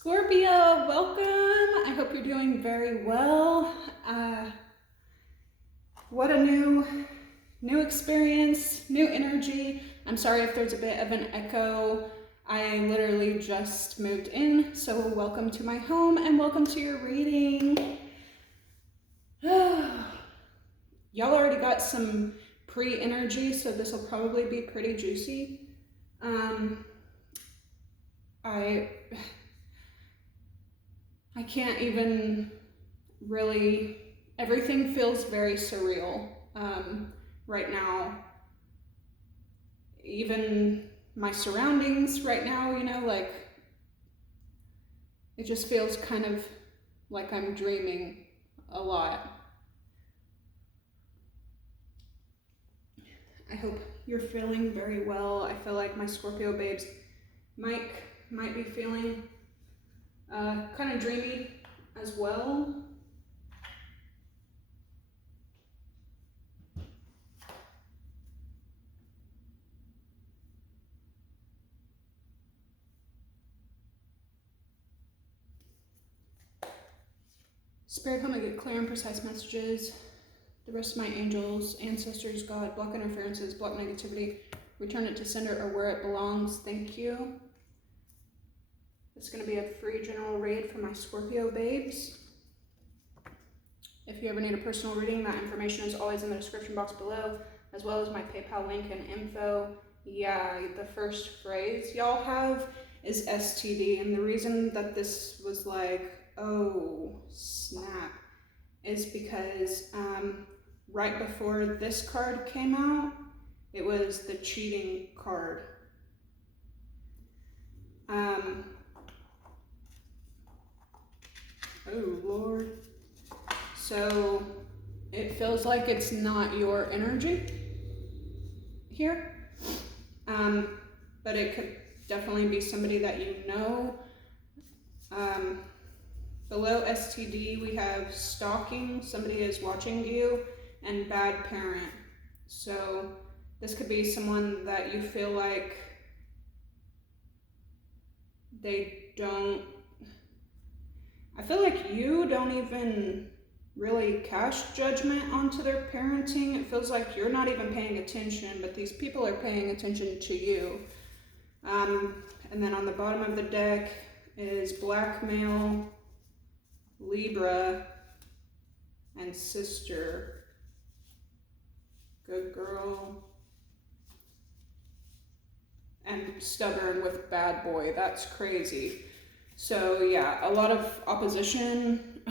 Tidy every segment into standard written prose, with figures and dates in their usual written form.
Scorpio, welcome. I hope you're doing very well. What a new experience, new energy. I'm sorry if there's a bit of an echo. I literally just moved in, so welcome to my home and welcome to your reading. Y'all already got some pre-energy, so this will probably be pretty juicy. I can't even really, everything feels very surreal right now. Even my surroundings right now, like it just feels kind of like I'm dreaming a lot. I hope you're feeling very well. I feel like my Scorpio babes might be feeling kind of dreamy as well. Spirit, help me get clear and precise messages. The rest of my angels, ancestors, God, block interferences, block negativity, return it to sender or where it belongs. Thank you. It's going to be a free general read for my Scorpio babes. If you ever need a personal reading, that information is always in the description box below, as well as my PayPal link and info. Yeah, the first phrase y'all have is STD, and the reason that this was like, oh snap, is because right before this card came out, it was the cheating card. Oh Lord. So it feels like it's not your energy here, but it could definitely be somebody that you know. Below STD, we have stalking, somebody is watching you, and bad parent. So this could be someone that you feel like I feel like you don't even really cast judgment onto their parenting. It feels like you're not even paying attention, but these people are paying attention to you. And then on the bottom of the deck is blackmail, Libra, and sister. Good girl. And stubborn with bad boy. That's crazy. So yeah, a lot of opposition.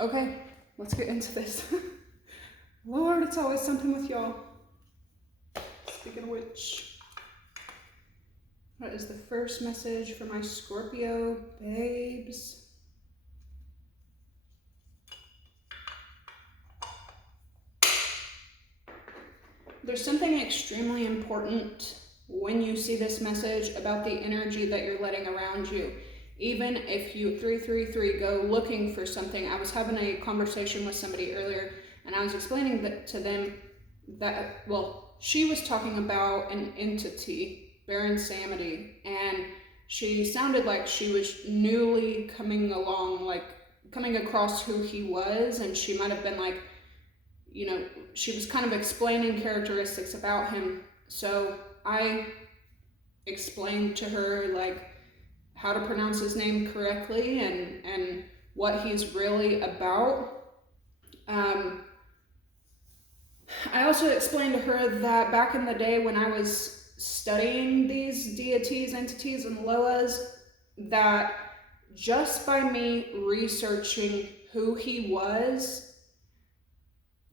Okay, let's get into this. Lord, it's always something with y'all. Speaking of which, what is the first message for my Scorpio babes? There's something extremely important when you see this message about the energy that you're letting around you. Even if you 333 go looking for something. I was having a conversation with somebody earlier and I was explaining that to them that, well, she was talking about an entity, Baron Samedi, and she sounded like she was newly coming along, like coming across who he was, and she might have been like, she was kind of explaining characteristics about him. So I explained to her like how to pronounce his name correctly and what he's really about. I also explained to her that back in the day when I was studying these deities, entities, and loas, that just by me researching who he was,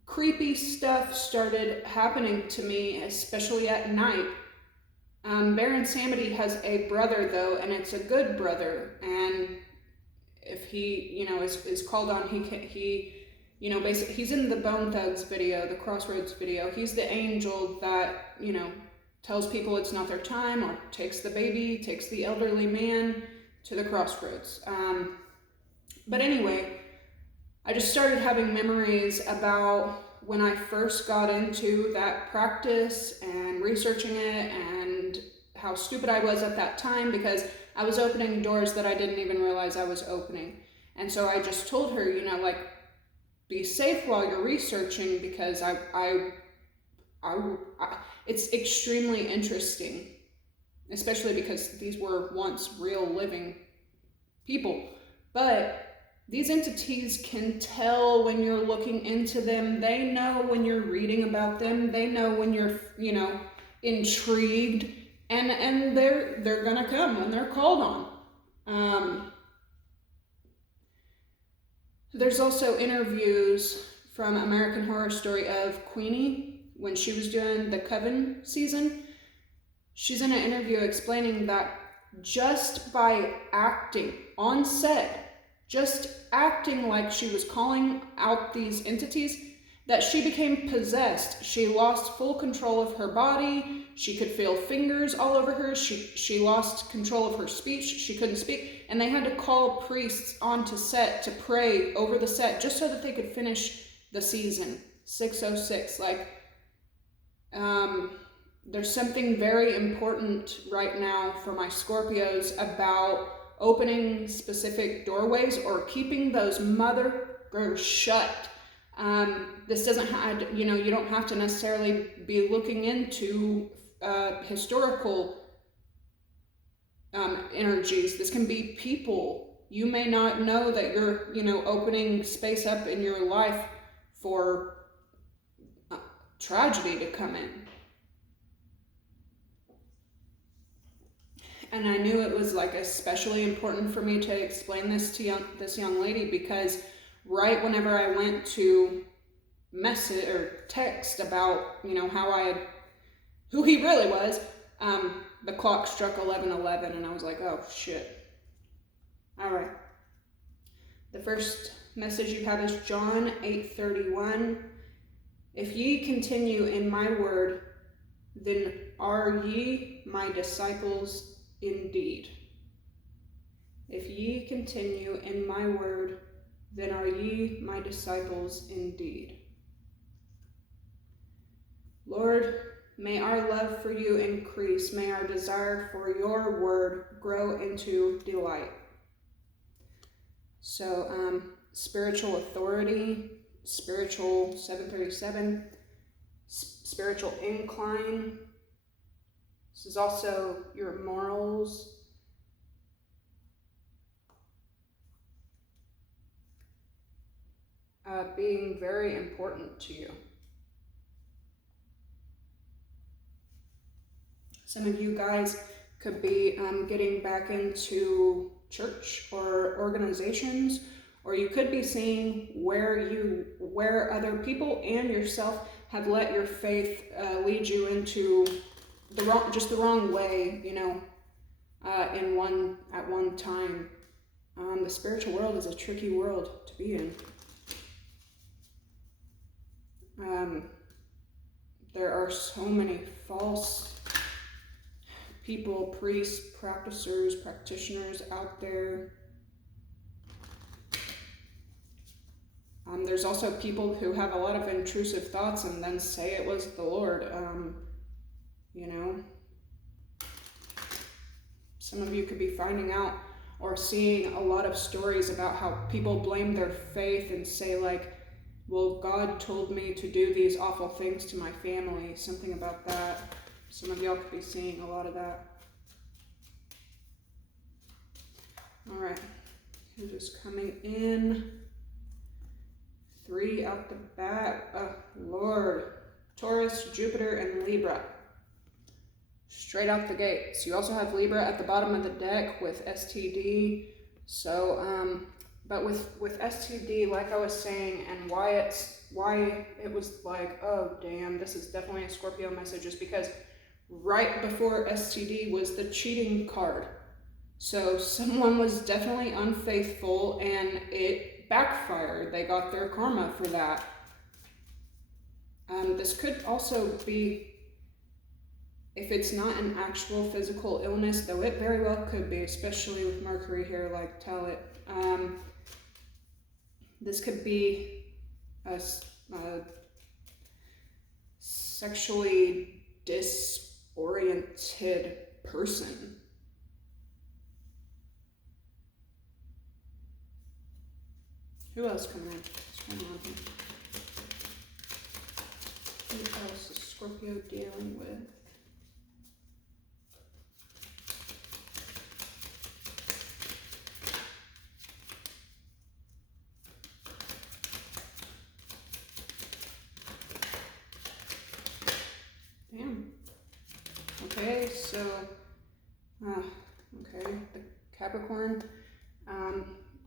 creepy stuff started happening to me, especially at night. Baron Samedi has a brother though, and it's a good brother, and if he, is called on, he basically, he's in the Bone Thugs video, the Crossroads video. He's the angel that, tells people it's not their time, or takes the baby, takes the elderly man to the crossroads. But anyway, I just started having memories about when I first got into that practice and researching it and how stupid I was at that time, because I was opening doors that I didn't even realize I was opening. And so I just told her, you know, like, be safe while you're researching, because it's extremely interesting, especially because these were once real living people. But these entities can tell when you're looking into them. They know when you're reading about them. They know when you're, you know, intrigued, and they're gonna come when they're called on. There's also interviews from American Horror Story of Queenie when she was doing the Coven season. She's in an interview explaining that just by acting on set, just acting like she was calling out these entities, that she became possessed. She lost full control of her body. She could feel fingers all over her. She lost control of her speech. She couldn't speak. And they had to call priests onto set to pray over the set just so that they could finish the season, 606. Like, there's something very important right now for my Scorpios about opening specific doorways or keeping those motherfuckers shut. This doesn't have, you know, you don't have to necessarily be looking into historical energies. This can be people. You may not know that you're, you know, opening space up in your life for tragedy to come in. And I knew it was like especially important for me to explain this to this young lady, because right whenever I went to message or text about, you know, who he really was, the clock struck 11:11, and I was like, oh shit. All right. The first message you have is John 8:31. If ye continue in my word, then are ye my disciples indeed. If ye continue in my word, then are ye my disciples indeed. Lord, may our love for you increase. May our desire for your word grow into delight. So, spiritual authority, spiritual 737, spiritual incline. This is also your morals. Being very important to you. Some of you guys could be getting back into church or organizations, or you could be seeing where other people and yourself have let your faith lead you into the wrong way, you know, at one time. The spiritual world is a tricky world to be in. There are so many false people, priests, practitioners out there. There's also people who have a lot of intrusive thoughts and then say it was the Lord. You know, some of you could be finding out or seeing a lot of stories about how people blame their faith and say, like, well, God told me to do these awful things to my family, something about that. Some of y'all could be seeing a lot of that. All right, who's just coming in? 3 out the bat. Oh, Lord. Taurus, Jupiter, and Libra. Straight out the gates. You also have Libra at the bottom of the deck with STD. So, but with STD, like I was saying, and why it was like, oh damn, this is definitely a Scorpio message, is because right before STD was the cheating card. So someone was definitely unfaithful and it backfired. They got their karma for that. This could also be, if it's not an actual physical illness, though it very well could be, especially with Mercury here, like tell it. This could be a sexually disoriented person. Who else coming in? What's going on here? Who else is Scorpio dealing with? Damn. Okay, so, okay, the Capricorn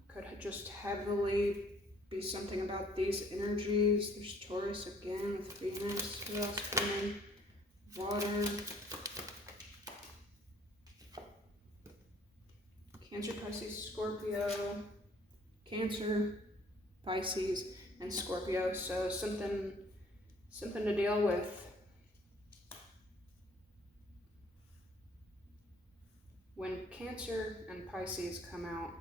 could just heavily be something about these energies. There's Taurus again with Venus. Who else coming? Water. Cancer, Pisces, Scorpio. Cancer, Pisces, and Scorpio. So something to deal with. When Cancer and Pisces come out,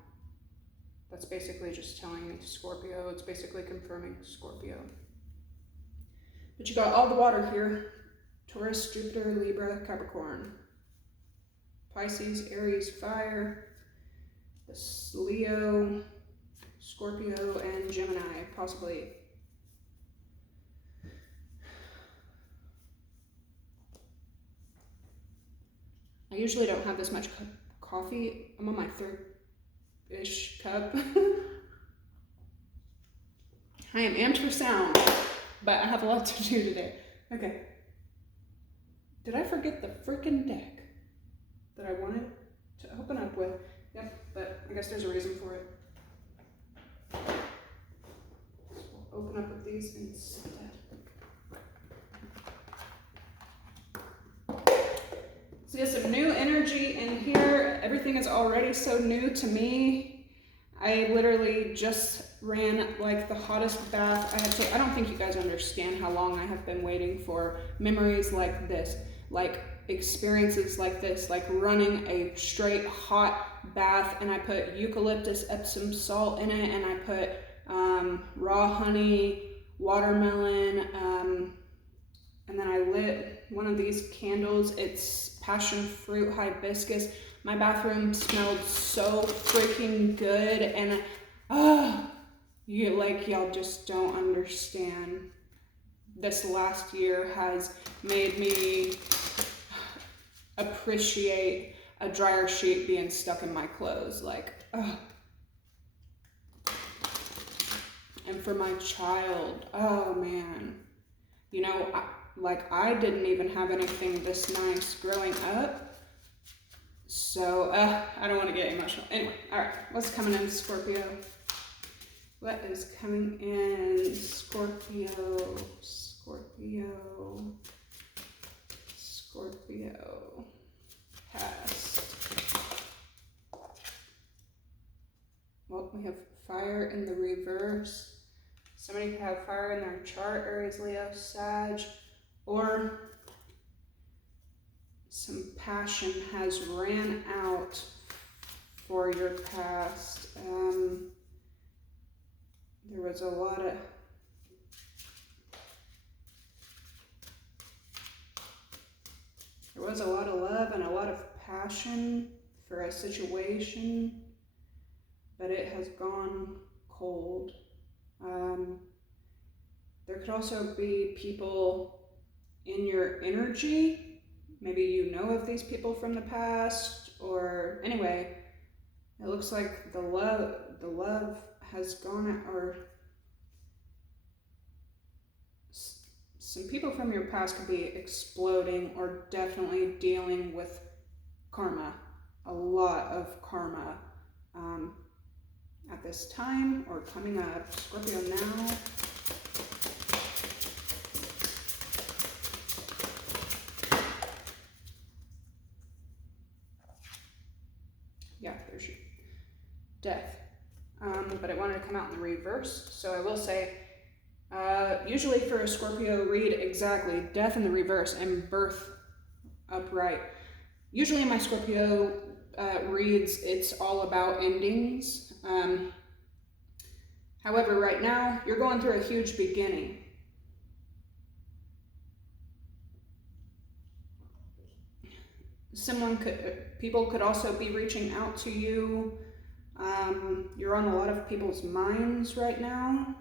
that's basically just telling me Scorpio. It's basically confirming Scorpio. But you got all the water here. Taurus, Jupiter, Libra, Capricorn. Pisces, Aries, fire. This Leo, Scorpio, and Gemini, possibly. I usually don't have this much coffee. I'm on my third-ish cup. I am amped for sound, but I have a lot to do today. Okay. Did I forget the freaking deck that I wanted to open up with? Yep, but I guess there's a reason for it. So we'll open up with these instead. So there's some new energy in here. Everything is already so new to me. I literally just ran like the hottest bath I have taken. I don't think you guys understand how long I have been waiting for memories like this, like experiences like this, like running a straight hot bath, and I put eucalyptus Epsom salt in it, and I put raw honey, watermelon, and then I lit one of these candles. It's passion fruit hibiscus. My bathroom smelled so freaking good, and y'all just don't understand. This last year has made me appreciate a dryer sheet being stuck in my clothes, and for my child, oh man, you know, I didn't even have anything this nice growing up. So, I don't want to get emotional. Anyway, all right, what's coming in, Scorpio? What is coming in, Scorpio? Scorpio. Past. Well, we have fire in the reverse. Somebody could have fire in their chart, Aries, Leo, Sag, or some passion has ran out for your past. There was a lot of love and a lot of passion for a situation, but it has gone cold. There could also be people in your energy. Maybe you know of these people from the past, or anyway, it looks like the love has gone, or some people from your past could be exploding or definitely dealing with karma, a lot of karma at this time or coming up. Scorpio now. Yeah, there's your death. But it wanted to come out in the reverse. So I will say, usually for a Scorpio, read exactly death in the reverse and birth upright. Usually in my Scorpio reads, it's all about endings. However, right now, you're going through a huge beginning. people could also be reaching out to you. You're on a lot of people's minds right now.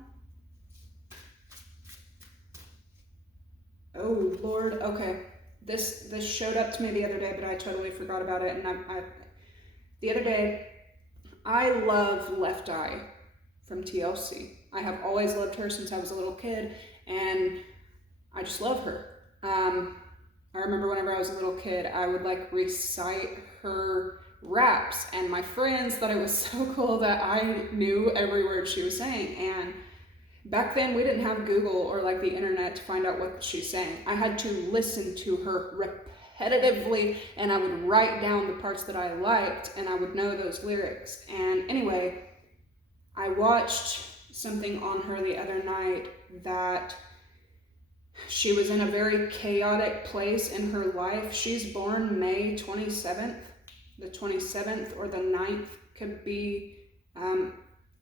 Oh Lord, okay. This showed up to me the other day, but I totally forgot about it. And the other day, I love Left Eye from TLC. I have always loved her since I was a little kid, and I just love her. I remember whenever I was a little kid, I would like recite her raps, and my friends thought it was so cool that I knew every word she was saying. And back then we didn't have Google or like the internet to find out what she's saying. I had to listen to her repetitively, and I would write down the parts that I liked, and I would know those lyrics. And anyway, I watched something on her the other night that she was in a very chaotic place in her life. She's born May 27th. The 27th or the 9th could be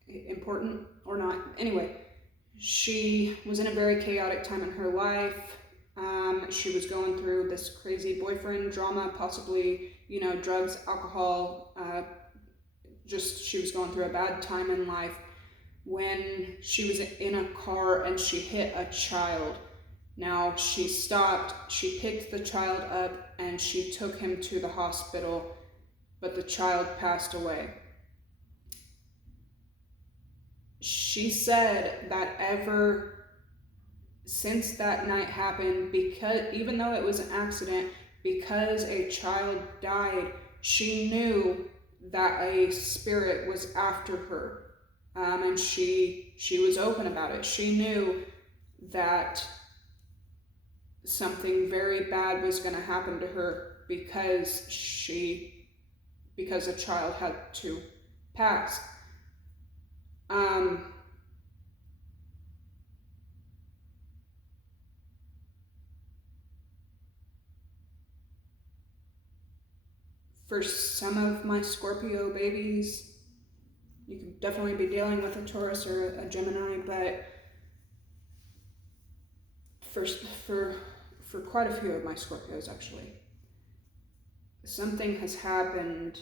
important or not. Anyway, she was in a very chaotic time in her life. She was going through this crazy boyfriend drama, possibly, drugs, alcohol. She was going through a bad time in life when she was in a car and she hit a child. Now, she stopped, she picked the child up, and she took him to the hospital, but the child passed away. She said that ever since that night happened, because even though it was an accident, because a child died, she knew that a spirit was after her, and she was open about it. She knew that something very bad was going to happen to her because a child had to pass. For some of my Scorpio babies, you could definitely be dealing with a Taurus or a Gemini, but for quite a few of my Scorpios, actually, something has happened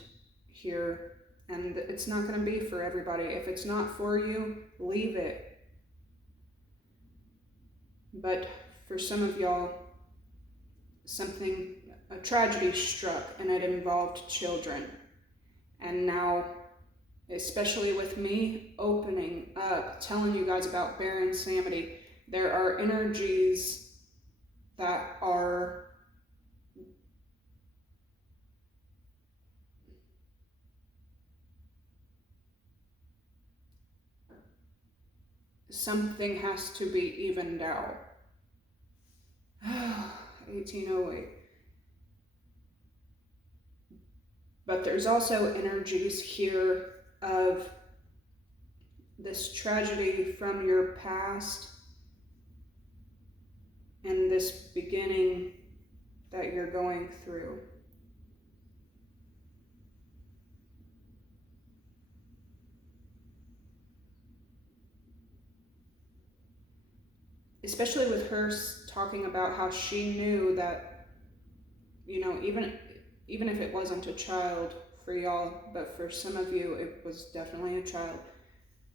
here, and it's not going to be for everybody. If it's not for you, leave it. But for some of y'all, a tragedy struck, and it involved children. And now, especially with me opening up, telling you guys about Baron Samity, there are energies that are something has to be evened out. 1808. But there's also energies here of this tragedy from your past and this beginning that you're going through. Especially with her talking about how she knew that, even if it wasn't a child for y'all, but for some of you, it was definitely a child.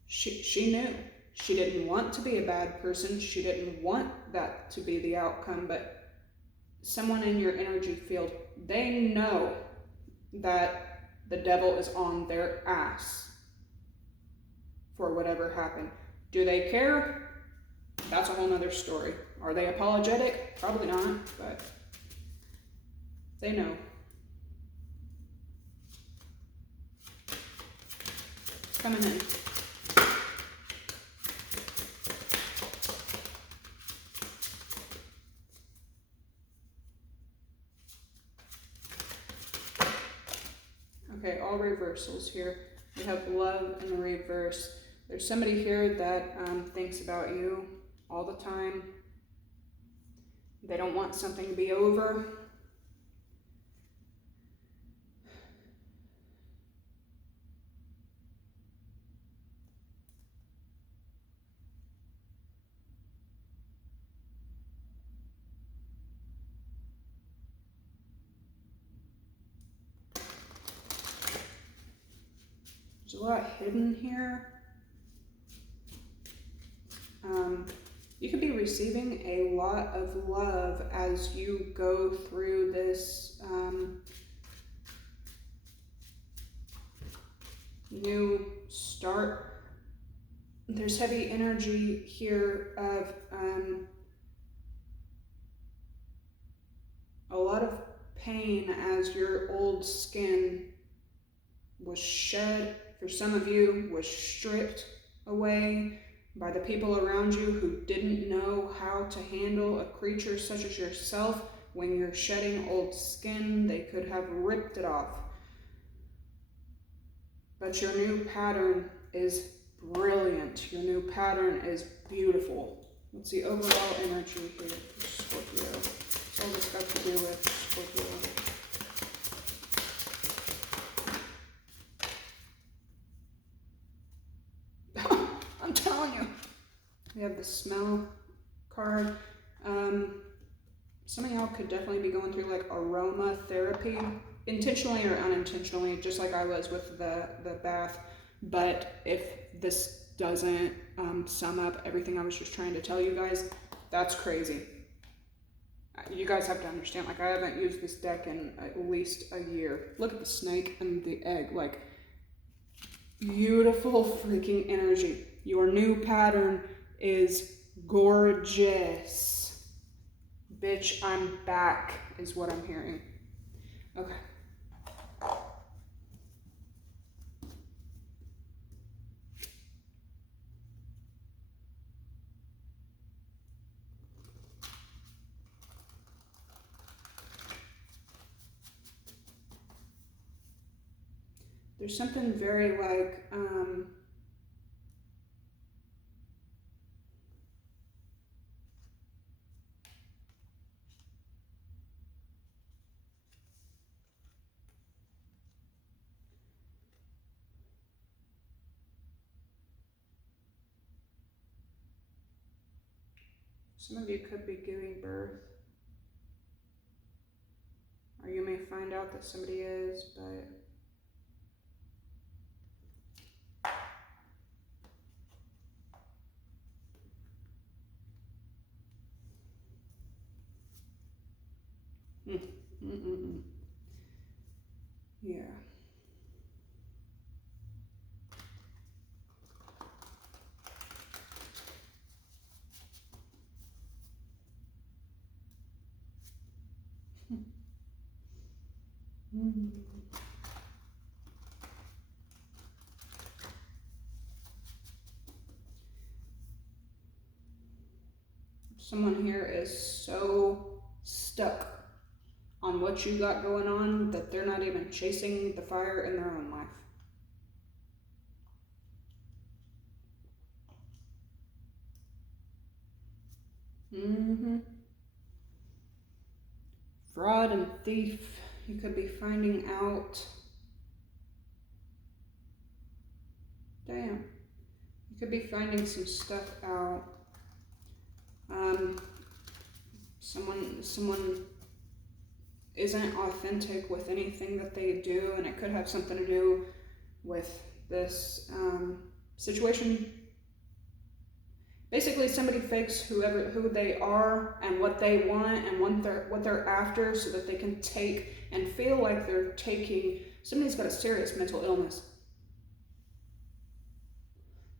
She knew. She didn't want to be a bad person. She didn't want that to be the outcome, but someone in your energy field, they know that the devil is on their ass for whatever happened. Do they care? That's a whole nother story. Are they apologetic? Probably not, but they know. Coming in. Okay, all reversals here. We have love in the reverse. There's somebody here that thinks about you all the time. They don't want something to be over. There's a lot hidden here. You could be receiving a lot of love as you go through this new start. There's heavy energy here of a lot of pain as your old skin was shed. For some of you, was stripped away by the people around you who didn't know how to handle a creature such as yourself. When you're shedding old skin, they could have ripped it off. But your new pattern is brilliant. Your new pattern is beautiful. What's the overall energy here for Scorpio? What's all this got to do with Scorpio? I'm telling you. We have the smell card. Some of y'all could definitely be going through like aromatherapy, intentionally or unintentionally, just like I was with the bath. But if this doesn't sum up everything I was just trying to tell you guys, that's crazy. You guys have to understand, like, I haven't used this deck in at least a year. Look at the snake and the egg, like, beautiful freaking energy. Your new pattern is gorgeous. Bitch, I'm back, is what I'm hearing. Okay. There's something very like, some of you could be giving birth, or you may find out that somebody is, but yeah. Someone here is so stuck on what you got going on that they're not even chasing the fire in their own life. Fraud and thief. You could be finding out. Damn. You could be finding some stuff out. Someone isn't authentic with anything that they do, and it could have something to do with this situation. Basically, somebody fakes who they are and what they want and what they're after, so that they can take and feel like they're taking. Somebody's got a serious mental illness.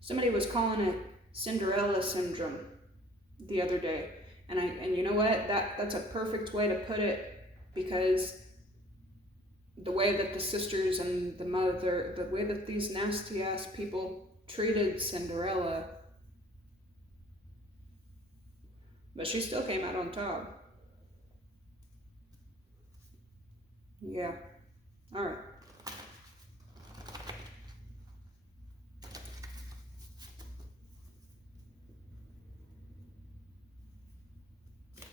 Somebody was calling it Cinderella syndrome the other day, and you know what? That's a perfect way to put it, because the way that the sisters and the mother, the way that these nasty ass people treated Cinderella, but she still came out on top. Yeah. All right.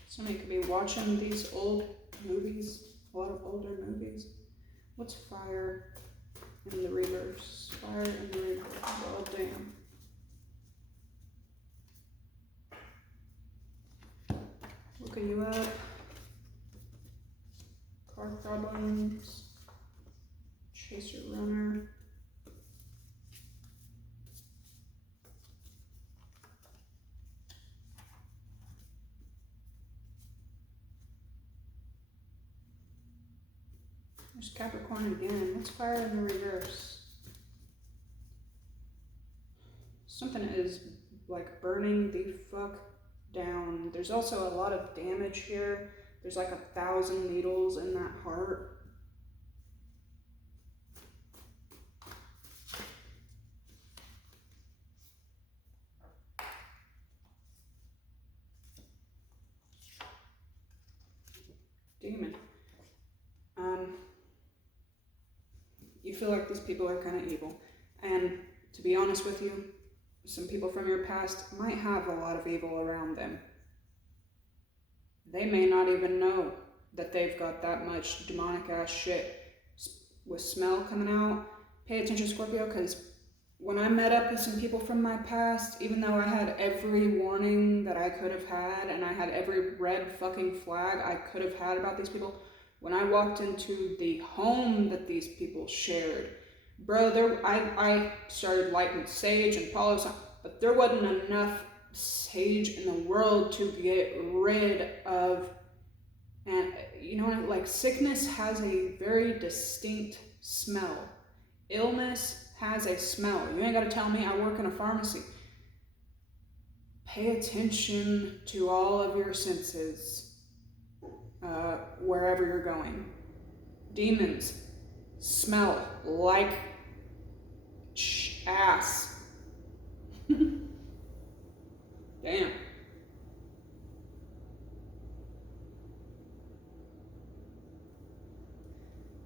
Somebody could be watching these old movies, a lot of older movies. What's fire in the reverse? Fire in the reverse. Oh, damn. Looking you up. Car problems. Chaser runner. There's Capricorn again. What's fire in the reverse? Something is like burning the fuck down. There's also a lot of damage here. There's like 1,000 needles in that heart. Demon. You feel like these people are kind of evil. And to be honest with you, some people from your past might have a lot of evil around them. They may not even know that they've got that much demonic ass shit with smell coming out. Pay attention, Scorpio, because when I met up with some people from my past, even though I had every warning that I could have had and I had every red fucking flag I could have had about these people, when I walked into the home that these people shared, bro, I started lighting sage and follow, but there wasn't enough sage in the world to get rid of. And you know what, like, sickness has a very distinct smell. Illness has a smell. You ain't gotta tell me, I work in a pharmacy. Pay attention to all of your senses wherever you're going. Demons smell like ass. Damn.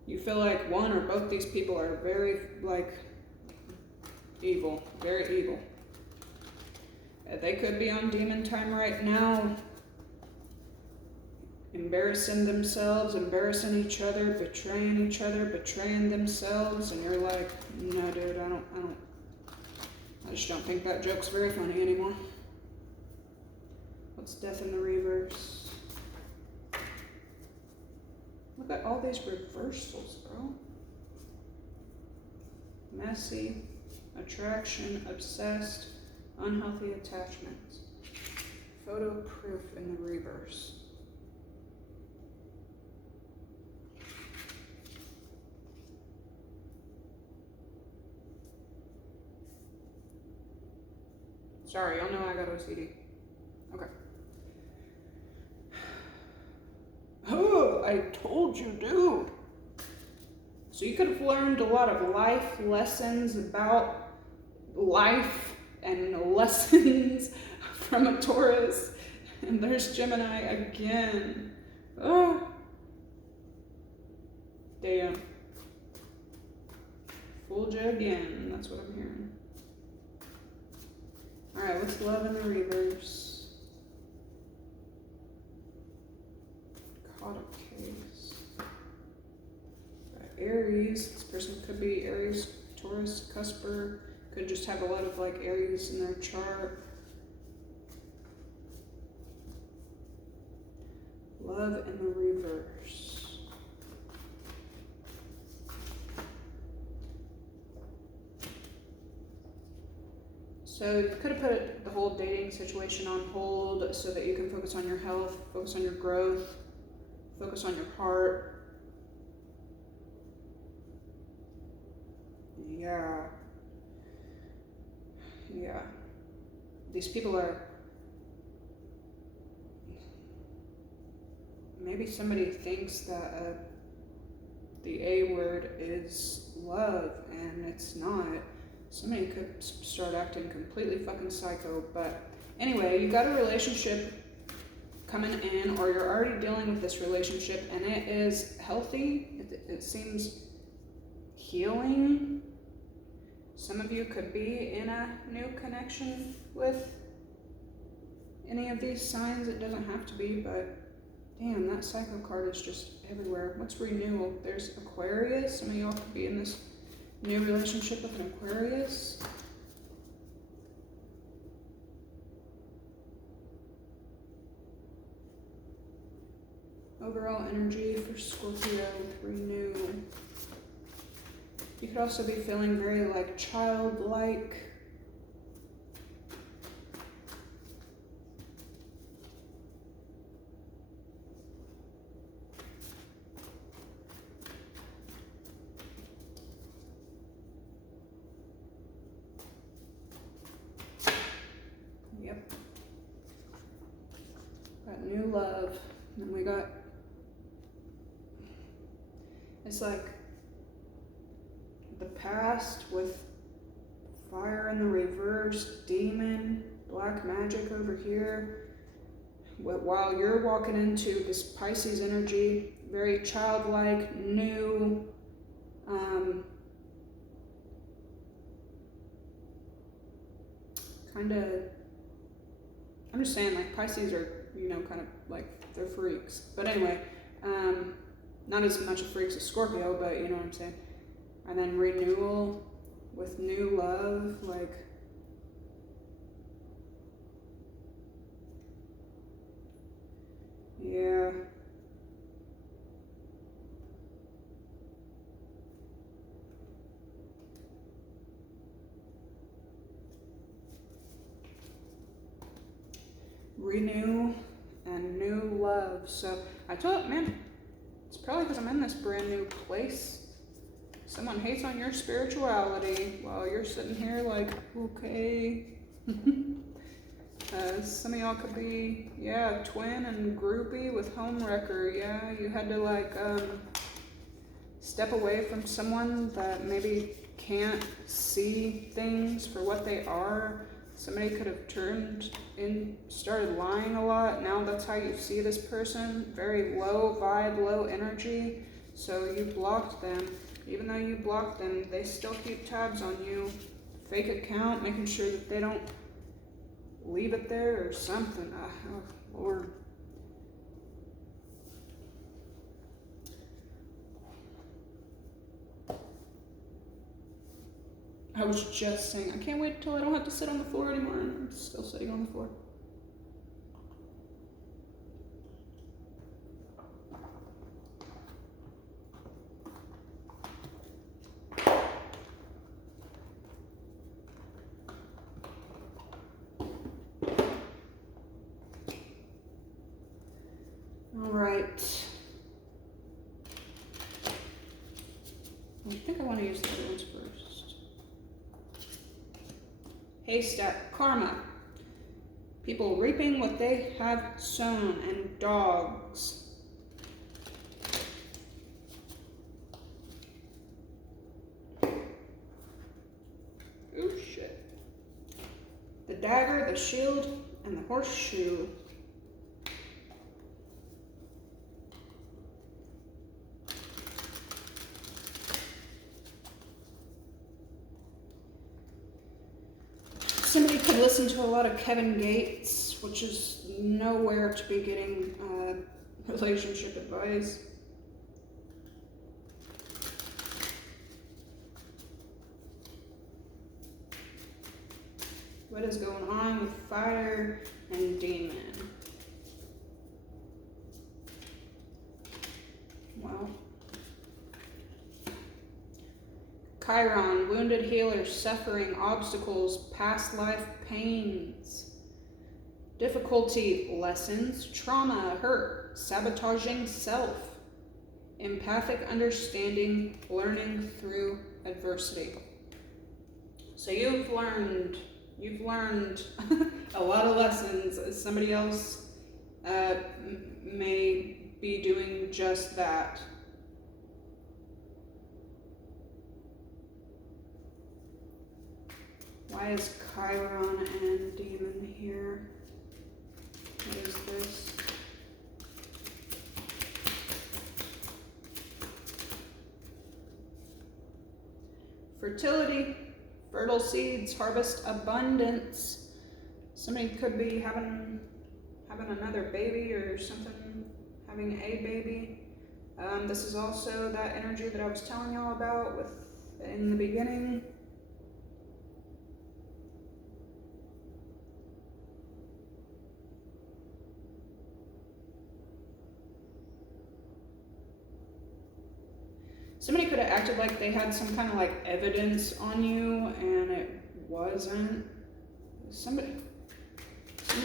You feel like one or both these people are very, like, evil. Very evil. They could be on demon time right now, embarrassing themselves, embarrassing each other, betraying themselves, and you're like, no, dude, I just don't think that joke's very funny anymore. What's death in the reverse? Look at all these reversals, bro. Messy, attraction, obsessed, unhealthy attachments. Photo proof in the reverse. Sorry, y'all know I got OCD. Okay. Oh, I told you, dude. So you could have learned a lot of life lessons about life and lessons from a Taurus. And there's Gemini again. Oh. Damn. Fooled you again. That's what I'm hearing. Alright, what's love in the reverse? Caught a case. Aries. This person could be Aries, Taurus, Cusper. Could just have a lot of like Aries in their chart. Love in the reverse. So you could have put the whole dating situation on hold so that you can focus on your health, focus on your growth, focus on your heart. Yeah. These people are, maybe somebody thinks that the A word is love and it's not. Somebody could start acting completely fucking psycho, but anyway, you got a relationship coming in, or you're already dealing with this relationship, and it is healthy. It seems healing. Some of you could be in a new connection with any of these signs. It doesn't have to be, but damn, that psycho card is just everywhere. What's renewal? There's Aquarius. Some of y'all could be in this new relationship with an Aquarius. Overall energy for Scorpio with renew. You could also be feeling very like childlike. Yep. Got new love. And then we got, it's like the past with fire in the reverse, demon, black magic over here. While you're walking into this Pisces energy, very childlike, new, kind of, I'm just saying, like, Pisces are, you know, kind of like, they're freaks. But anyway, not as much of freaks as Scorpio, but you know what I'm saying. And then renewal with new love, like, yeah. Renew and new love. So I thought, man, it's probably because I'm in this brand new place. Someone hates on your spirituality while you're sitting here like, okay. Some of y'all could be, yeah, twin and groupie with homewrecker. Yeah, you had to like step away from someone that maybe can't see things for what they are. Somebody could have turned in, started lying a lot. Now that's how you see this person. Very low vibe, low energy. So you blocked them. Even though you blocked them, they still keep tabs on you. Fake account, making sure that they don't leave it there or something. Oh, Lord. I was just saying, I can't wait till I don't have to sit on the floor anymore, and I'm still sitting on the floor. All right. I think I want to use the other ones first. Haystack, karma. People reaping what they have sown, and dogs. Oh shit. The dagger, the shield, and the horseshoe. Somebody could listen to a lot of Kevin Gates, which is nowhere to be getting relationship advice. What is going on with fire and demon? Well, Chiron, wounded healer, suffering, obstacles, past life pains, difficulty, lessons, trauma, hurt, sabotaging self, empathic understanding, learning through adversity. So you've learned a lot of lessons. Somebody else may be doing just that. Why is Chiron and demon here? What is this? Fertility, fertile seeds, harvest abundance. Somebody could be having another baby or something, having a baby. This is also that energy that I was telling y'all about with in the beginning. Somebody could have acted like they had some kind of like evidence on you, and it wasn't. Somebody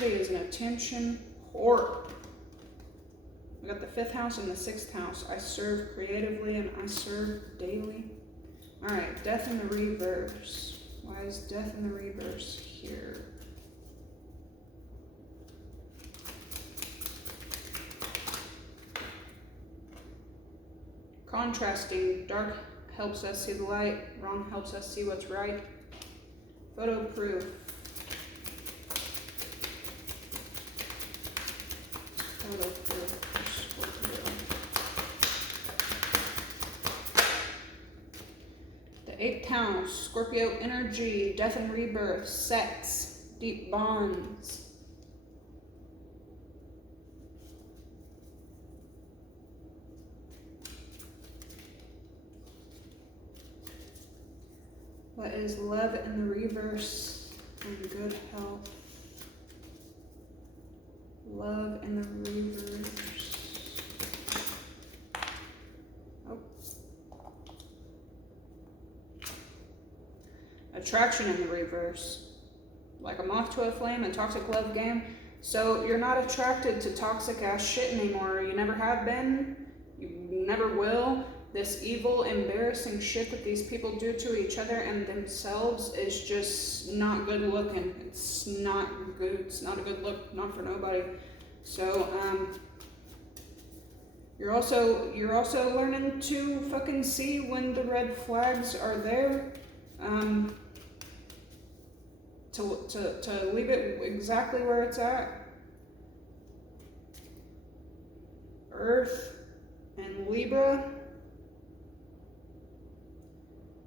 is an attention whore. We got the 5th house and the 6th house. I serve creatively and I serve daily. All right, death in the reverse. Why is death in the reverse here? Contrasting. Dark helps us see the light. Wrong helps us see what's right. Photo proof. Photo proof. Scorpio. The 8th house. Scorpio energy. Death and rebirth. Sex. Deep bonds. What is love in the reverse and good health? Love in the reverse. Oh. Attraction in the reverse. Like a moth to a flame, a toxic love game. So you're not attracted to toxic ass shit anymore. You never have been. You never will. This evil, embarrassing shit that these people do to each other and themselves is just not good looking. It's not good. It's not a good look, not for nobody. So, you're also learning to fucking see when the red flags are there. To leave it exactly where it's at. Earth and Libra.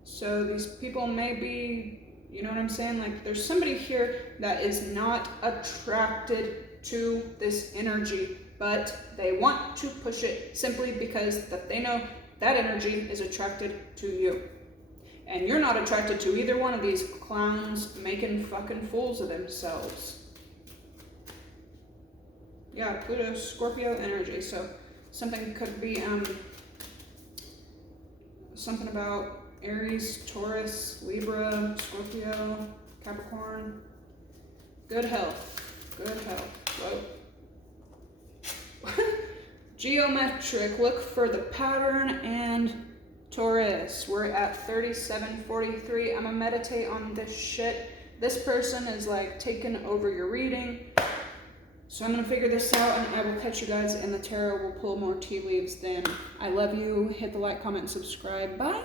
So these people may be, you know what I'm saying? Like there's somebody here that is not attracted to this energy, but they want to push it simply because that they know that energy is attracted to you. And you're not attracted to either one of these clowns making fucking fools of themselves. Yeah, Pluto, Scorpio energy. So something could be something about Aries, Taurus, Libra, Scorpio, Capricorn. Good health. Good health. Whoa. Geometric. Look for the pattern and Taurus. We're at 3743. I'm gonna meditate on this shit. This person is like taking over your reading. So I'm gonna figure this out and I will catch you guys in the tarot. We'll pull more tea leaves then. I love you. Hit the like, comment, and subscribe. Bye.